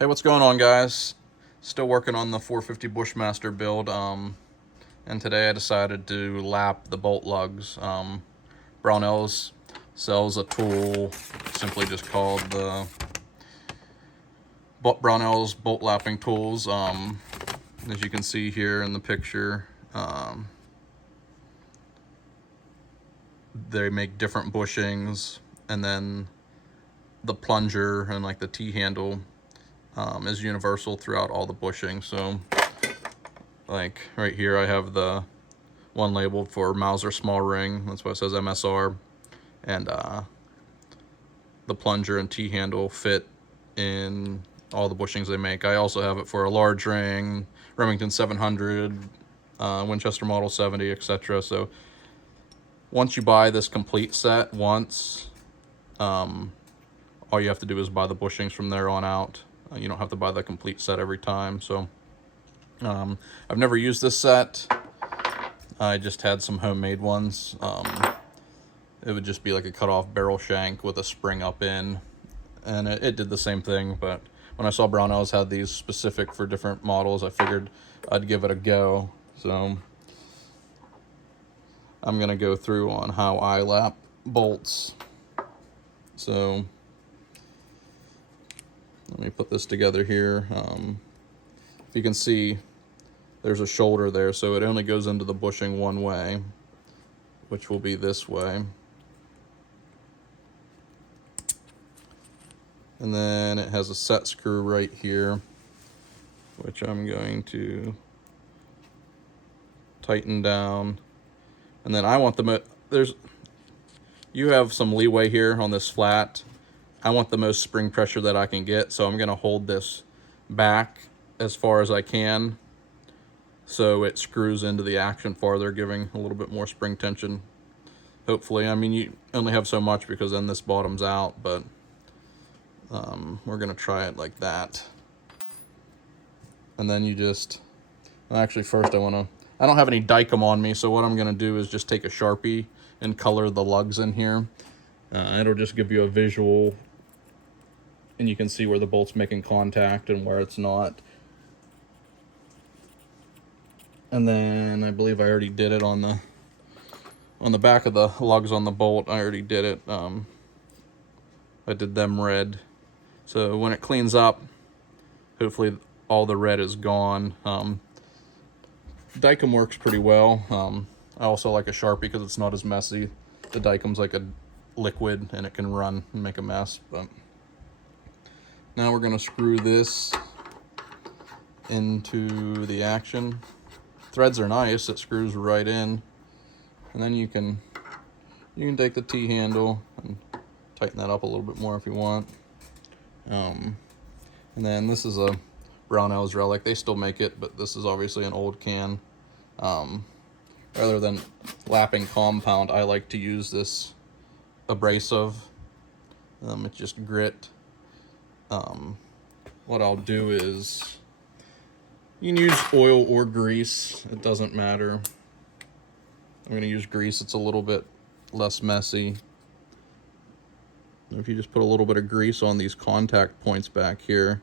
Hey, what's going on, guys? Still working on the 450 Bushmaster build, and today I decided to lap the bolt lugs. Brownells sells a tool simply just called the Brownells bolt lapping tools. As you can see here in the picture, they make different bushings, and then the plunger and like the T-handle is universal throughout all the bushing. So like right here I have the one labeled for Mauser small ring, that's why it says MSR, and the plunger and T-handle fit in all the bushings they make. I also have it for a large ring, Remington 700, Winchester Model 70, etc. So once you buy this complete set once, all you have to do is buy the bushings from there on out. You don't have to buy the complete set every time. So I've never used this set. I just had some homemade ones. It would just be like a cut-off barrel shank with a spring up in, and it did the same thing. But when I saw Brownells had these specific for different models, I figured I'd give it a go. So I'm gonna go through on how I lap bolts. So let me put this together here. If you can see, there's a shoulder there, so it only goes into the bushing one way, which will be this way. And then it has a set screw right here, which I'm going to tighten down. And then I want you have some leeway here on this flat. I want the most spring pressure that I can get, so I'm gonna hold this back as far as I can so it screws into the action farther, giving a little bit more spring tension, hopefully. I mean, you only have so much because then this bottoms out, but we're gonna try it like that. And then you just, actually first I don't have any Dykem on me, so what I'm gonna do is just take a Sharpie and color the lugs in here. It'll just give you a visual, and you can see where the bolt's making contact and where it's not. And then I believe I already did it on the back of the lugs on the bolt. I already did it. I did them red. So when it cleans up, hopefully all the red is gone. Dykem works pretty well. I also like a Sharpie because it's not as messy. The Dykem's like a liquid and it can run and make a mess. But now we're gonna screw this into the action. Threads are nice, it screws right in. And then you can take the T-handle and tighten that up a little bit more if you want. And then this is a Brownells relic. They still make it, but this is obviously an old can. Rather than lapping compound, I like to use this Abrasive. It's just grit. What I'll do is, you can use oil or grease, it doesn't matter. I'm going to use grease, it's a little bit less messy. If you just put a little bit of grease on these contact points back here,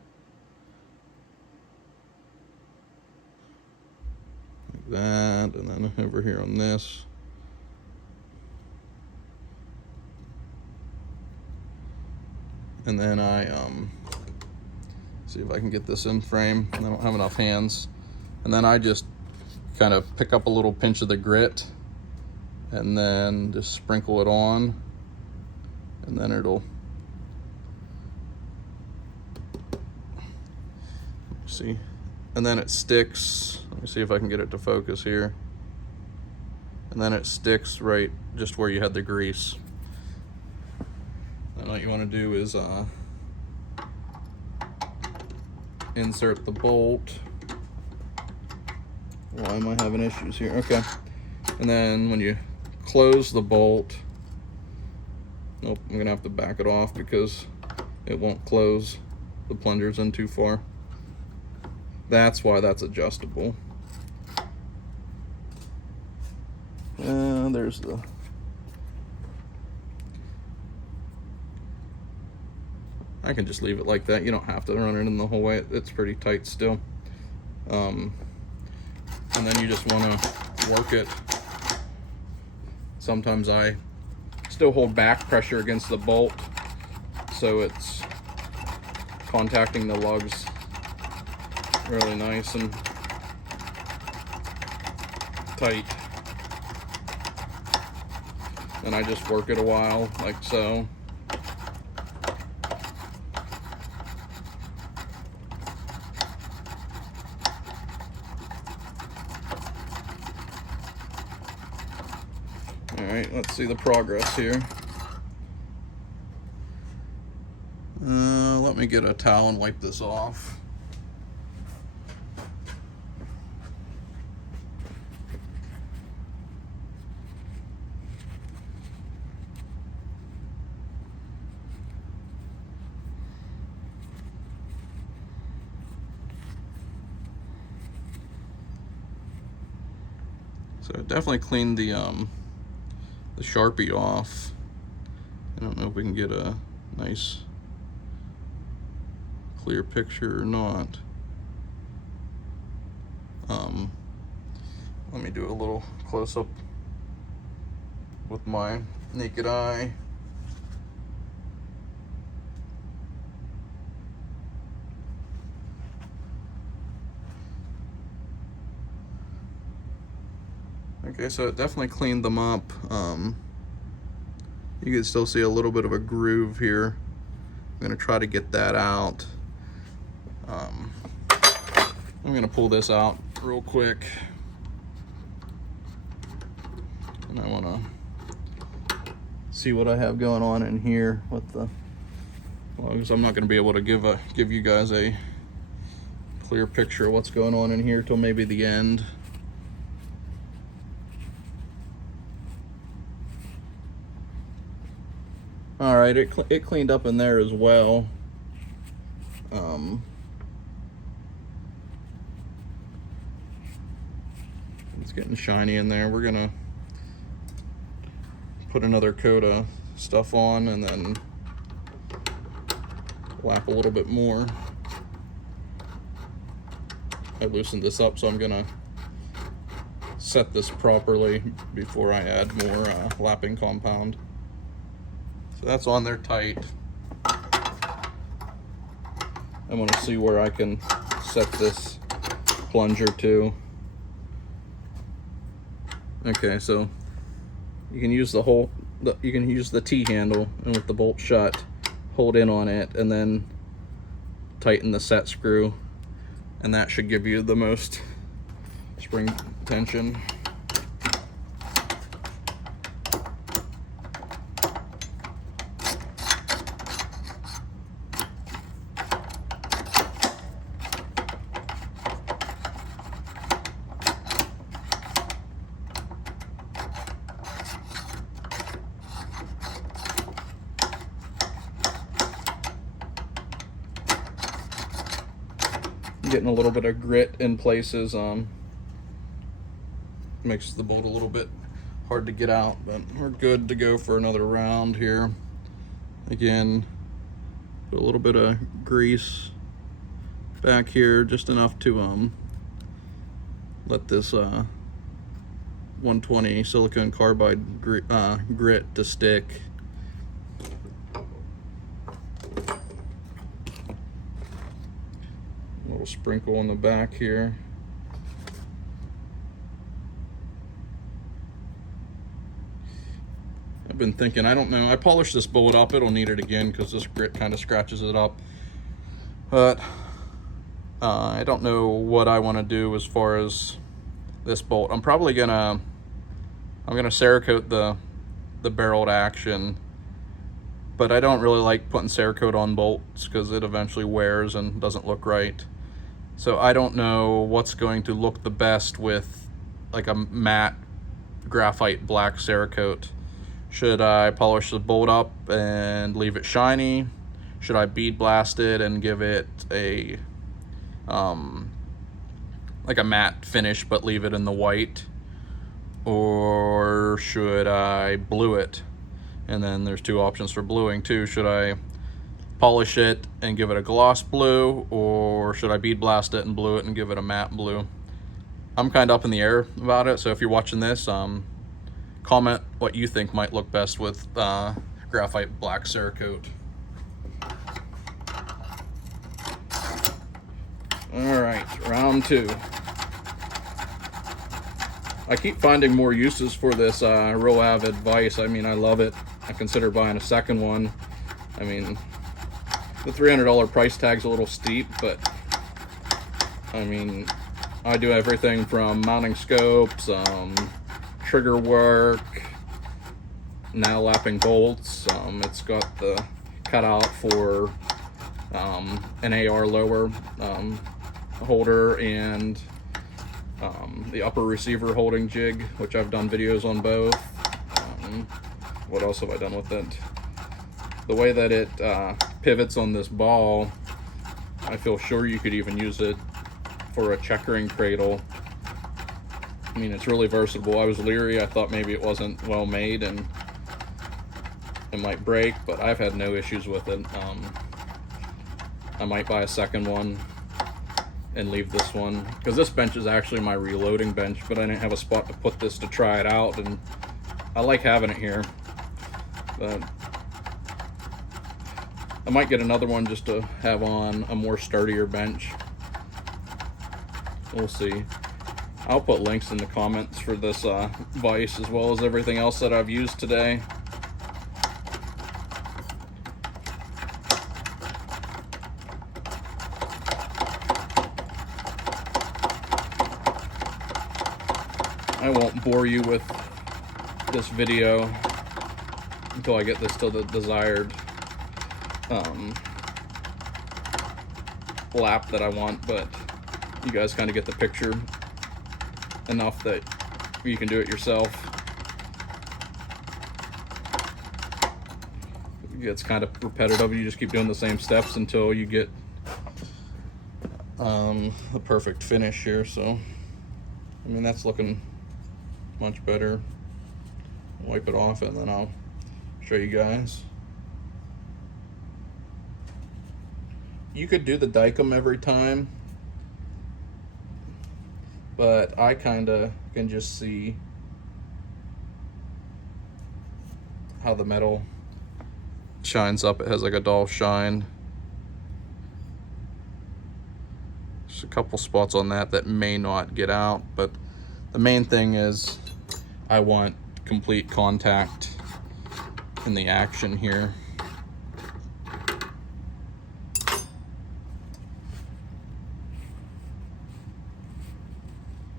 like that, and then over here on this. And then I see if I can get this in frame. I don't have enough hands. And then I just kind of pick up a little pinch of the grit and then just sprinkle it on, and then it'll, see, and then it sticks. Let me see if I can get it to focus here. And then it sticks right just where you had the grease. And what you want to do is insert the bolt. Why am I having issues here? Okay. And then when you close the bolt, nope, I'm gonna have to back it off because it won't close. The plunger's in too far. That's why that's adjustable. And there's I can just leave it like that. You don't have to run it in the whole way. It's pretty tight still. And then you just want to work it. Sometimes I still hold back pressure against the bolt, so it's contacting the lugs really nice and tight. And I just work it a while, like so. Alright, let's see the progress here. Let me get a towel and wipe this off. So it definitely cleaned the Sharpie off. I don't know if we can get a nice clear picture or not. Let me do a little close-up with my naked eye. Okay, so it definitely cleaned them up. You can still see a little bit of a groove here. I'm gonna try to get that out. I'm gonna pull this out real quick. And I wanna see what I have going on in here with the lugs. I'm not gonna be able to give you guys a clear picture of what's going on in here till maybe the end. All right, it cleaned up in there as well. It's getting shiny in there. We're gonna put another coat of stuff on and then lap a little bit more. I loosened this up, so I'm gonna set this properly before I add more lapping compound. So that's on there tight. I want to see where I can set this plunger to. Okay, so you can use you can use the T handle, and with the bolt shut, hold in on it and then tighten the set screw, and that should give you the most spring tension. Getting a little bit of grit in places, makes the bolt a little bit hard to get out, but we're good to go for another round here. Again, put a little bit of grease back here, just enough to let this 120 silicone carbide grit to stick. Little sprinkle in the back here. I've been thinking, I don't know, I polished this bullet up, it'll need it again because this grit kind of scratches it up, but I don't know what I want to do as far as this bolt. I'm probably gonna Cerakote the barreled action, but I don't really like putting Cerakote on bolts because it eventually wears and doesn't look right. So I don't know what's going to look the best with like a matte graphite black Cerakote. Should I polish the bolt up and leave it shiny? Should I bead blast it and give it a like a matte finish but leave it in the white? Or should I blue it? And then there's two options for bluing too. Should I polish it and give it a gloss blue, or should I bead blast it and blue it and give it a matte blue? I'm kind of up in the air about it, so if you're watching this, comment what you think might look best with graphite black Cerakote. Alright, round 2. I keep finding more uses for this real Avid Vise. I mean, I love it. I consider buying a second one. I mean, the $300 price tag's a little steep, but I mean, I do everything from mounting scopes, trigger work, now lapping bolts. It's got the cutout for an AR lower holder and the upper receiver holding jig, which I've done videos on both. What else have I done with it? The way that it pivots on this ball, I feel sure you could even use it for a checkering cradle. I mean, it's really versatile. I was leery. I thought maybe it wasn't well made and it might break, but I've had no issues with it. I might buy a second one and leave this one, because this bench is actually my reloading bench, but I didn't have a spot to put this to try it out, and I like having it here. But I might get another one just to have on a more sturdier bench. We'll see. I'll put links in the comments for this Vise as well as everything else that I've used today. I won't bore you with this video until I get this to the desired lap that I want, but you guys kind of get the picture enough that you can do it yourself. It gets kind of repetitive. You just keep doing the same steps until you get the perfect finish here. So I mean, that's looking much better. Wipe it off and then I'll show you guys. You could do the Dicom every time, but I kind of can just see how the metal shines up. It has like a dull shine. There's a couple spots on that may not get out, but the main thing is I want complete contact in the action here.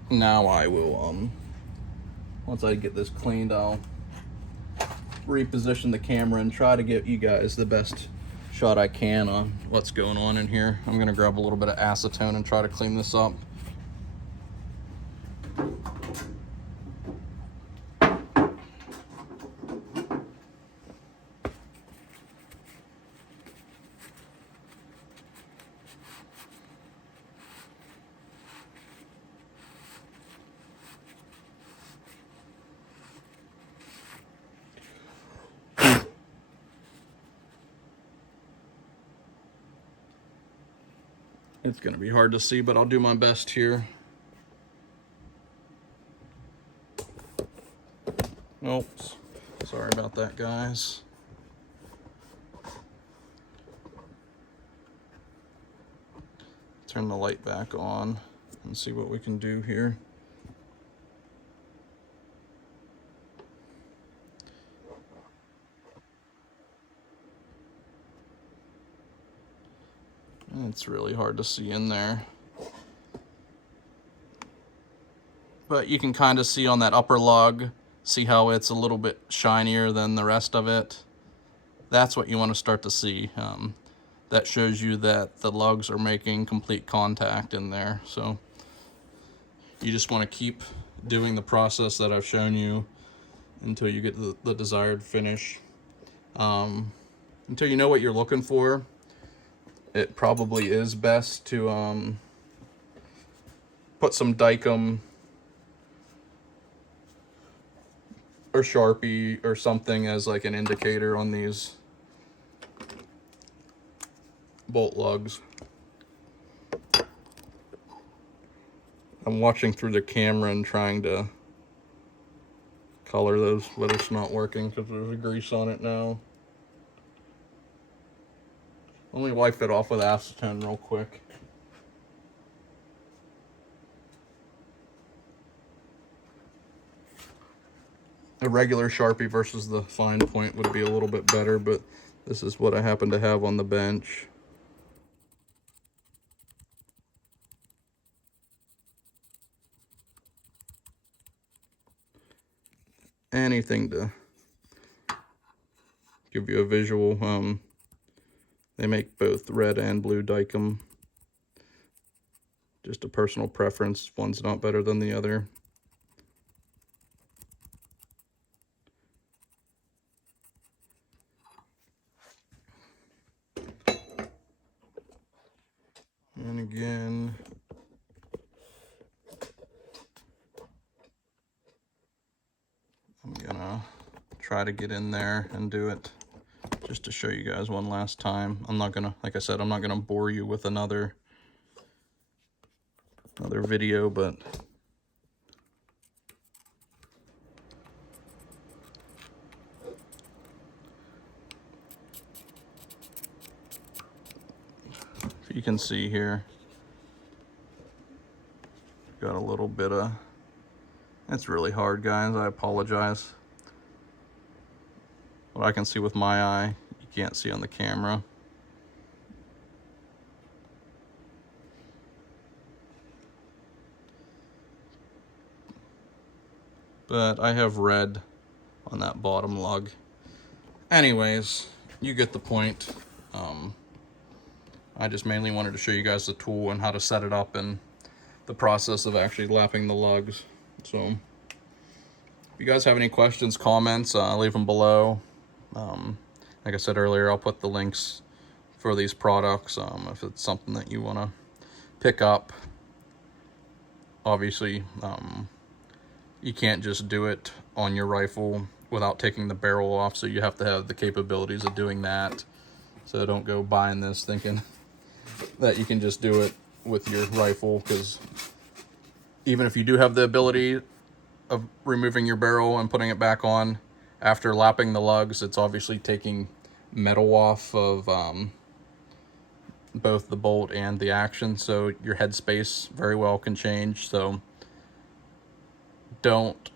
Now I will, once I get this cleaned, I'll reposition the camera and try to get you guys the best shot I can on what's going on in here. I'm gonna grab a little bit of acetone and try to clean this up. It's gonna be hard to see, but I'll do my best here. Oops, sorry about that, guys. Turn the light back on and see what we can do here. It's really hard to see in there, but you can kind of see on that upper lug, see how it's a little bit shinier than the rest of it. That's what you want to start to see. That shows you that the lugs are making complete contact in there. So you just want to keep doing the process that I've shown you until you get the desired finish. Until you know what you're looking for, it probably is best to put some Dicom or Sharpie or something as like an indicator on these bolt lugs. I'm watching through the camera and trying to color those, but it's not working because there's a grease on it now. Let me wipe it off with acetone real quick. A regular Sharpie versus the fine point would be a little bit better, but this is what I happen to have on the bench. Anything to give you a visual. They make both red and blue Dicom. Just a personal preference. One's not better than the other. And again, I'm gonna try to get in there and do it just to show you guys one last time. I'm not gonna, like I said, I'm not gonna bore you with another video, but you can see here, got a little bit of, it's really hard, guys, I apologize. What I can see with my eye, you can't see on the camera. But I have red on that bottom lug. Anyways, you get the point. I just mainly wanted to show you guys the tool and how to set it up and the process of actually lapping the lugs. So if you guys have any questions, comments, leave them below. Like I said earlier, I'll put the links for these products if it's something that you want to pick up. Obviously, you can't just do it on your rifle without taking the barrel off, so you have to have the capabilities of doing that. So don't go buying this thinking that you can just do it with your rifle, because even if you do have the ability of removing your barrel and putting it back on after lapping the lugs, it's obviously taking metal off of both the bolt and the action, so your headspace very well can change. So don't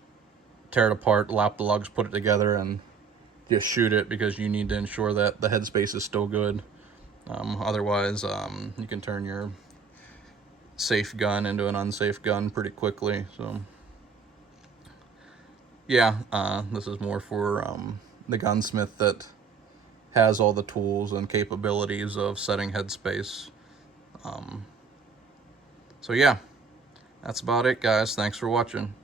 tear it apart, lap the lugs, put it together, and just shoot it, because you need to ensure that the headspace is still good. Otherwise, you can turn your safe gun into an unsafe gun pretty quickly. So yeah, this is more for the gunsmith that has all the tools and capabilities of setting headspace. So yeah, that's about it, guys. Thanks for watching.